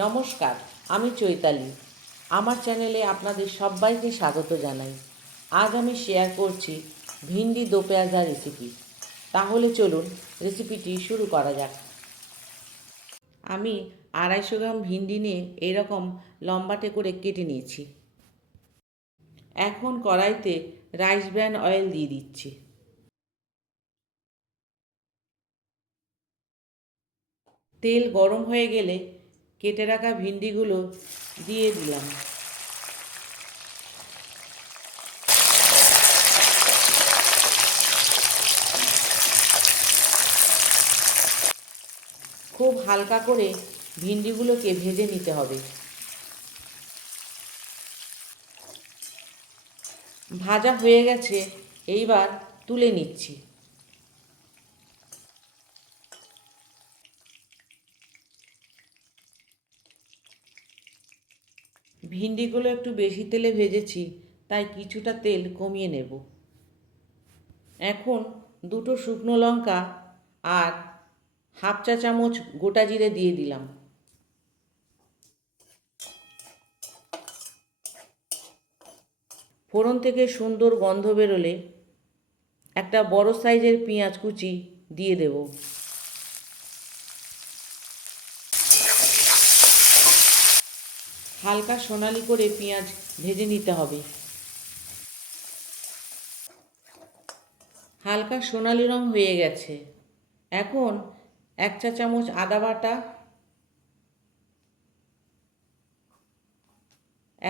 নমস্কার, আমি চৈতালি। আমার চ্যানেলে আপনাদের সবাইকে স্বাগত জানাই। আজ আমি শেয়ার করছি ভিন্ডি দো পেঁয়াজা রেসিপি। তাহলে চলুন রেসিপিটি শুরু করা যাক। আমি 250 গ্রাম ভিন্ডি নিয়ে এরকম লম্বাটে করে কেটে নিয়েছি। এখন কড়াইতে রাইস ব্র্যান অয়েল দিয়ে দিচ্ছি। তেল গরম হয়ে গেলে কেটে রাখা ভিন্ডিগুলো দিয়ে দিলাম। খুব হালকা করে ভিন্ডিগুলোকে ভেজে নিতে হবে। ভাজা হয়ে গেছে, এইবার তুলে নিচ্ছি। ভিন্ডিগুলো একটু বেশি তেলে ভেজেছি, তাই কিছুটা তেল কমিয়ে নেব। এখন 2 শুকনো লঙ্কা আর হাফ চা চামচ গোটা জিরে দিয়ে দিলাম। ফোড়ন থেকে সুন্দর গন্ধ বেরোলে একটা বড় সাইজের পেঁয়াজ কুচি দিয়ে দেব। হালকা সোনালি করে পেঁয়াজ ভেজে নিতে হবে। হালকা সোনালি রং হয়ে গেছে। এখন 1 চা চামচ আদা বাটা,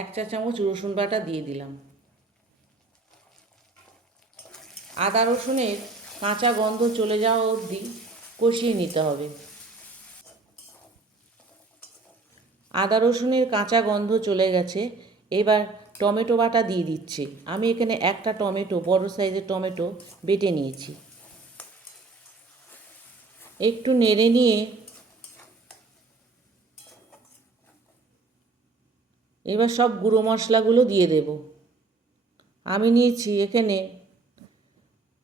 1 চা চামচ রসুন বাটা দিয়ে দিলাম। আদা রসুনের কাঁচা গন্ধ চলে যাওয়া অবধি কষিয়ে নিতে হবে। আদা রসুনের কাঁচা গন্ধ চলে গেছে, এবার টমেটো বাটা দিয়ে দিচ্ছি। আমি এখানে একটা টমেটো, বড় সাইজের টমেটো বেটে নিয়েছি। একটু নেড়ে নিয়ে এবার সব গুঁড়ো মশলাগুলো দিয়ে দেব। আমি নিয়েছি এখানে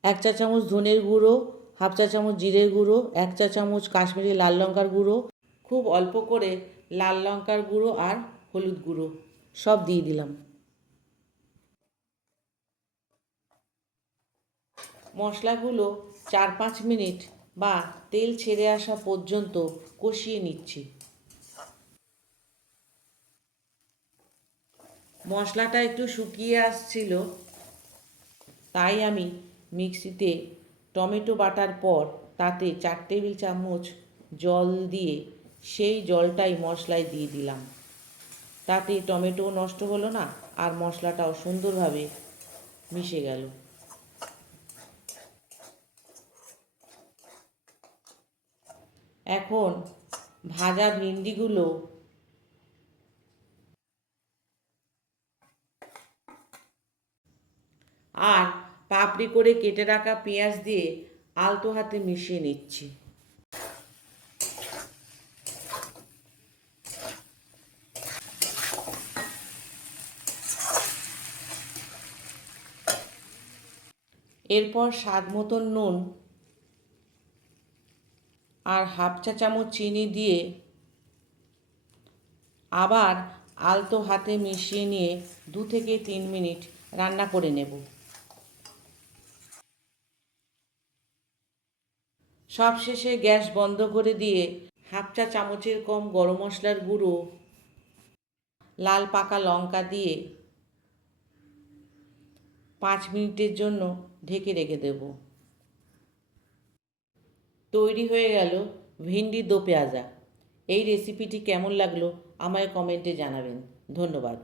1 চা চামচ ধনের গুঁড়ো, হাফ চা চামচ জিরের গুঁড়ো, 1 চা চামচ কাশ্মীরি লাল লঙ্কার গুঁড়ো, খুব অল্প করে লাল লঙ্কার গুঁড়ো আর হলুদ গুঁড়ো সব দিয়ে দিলাম। মশলাগুলো 4-5 মিনিট বা তেল ছেড়ে আসা পর্যন্ত কষিয়ে নিচ্ছি। মশলাটা একটু শুকিয়ে আসছিল, তাই আমি মিক্সিতে টমেটো বাটার পর তাতে 4 টেবিল চামচ জল দিয়ে সেই জলটাই মশলায় দিয়ে দিলাম। তাতে টমেটো নষ্ট হলো না আর মশলাটাও সুন্দরভাবে মিশে গেল। এখন ভাজা ভিন্ডিগুলো আর পাপড়ি করে কেটে রাখা পেঁয়াজ দিয়ে আলতো হাতে মিশিয়ে নিচ্ছি। এরপর স্বাদ মতন নুন আর হাফ চা চামচ চিনি দিয়ে আবার আলতো হাতে মিশিয়ে নিয়ে 2 থেকে 3 মিনিট রান্না করে নেব। সবশেষে গ্যাস বন্ধ করে দিয়ে হাফ চা চামচের কম গরম মশলার গুঁড়ো, লাল পাকা লঙ্কা দিয়ে 5 মিনিটের জন্য ঢেকে রেখে দেব। তৈরি হয়ে গেল ভিন্ডি দো পেঁয়াজা। এই রেসিপিটি কেমন লাগলো আমায় কমেন্টে জানাবেন। ধন্যবাদ।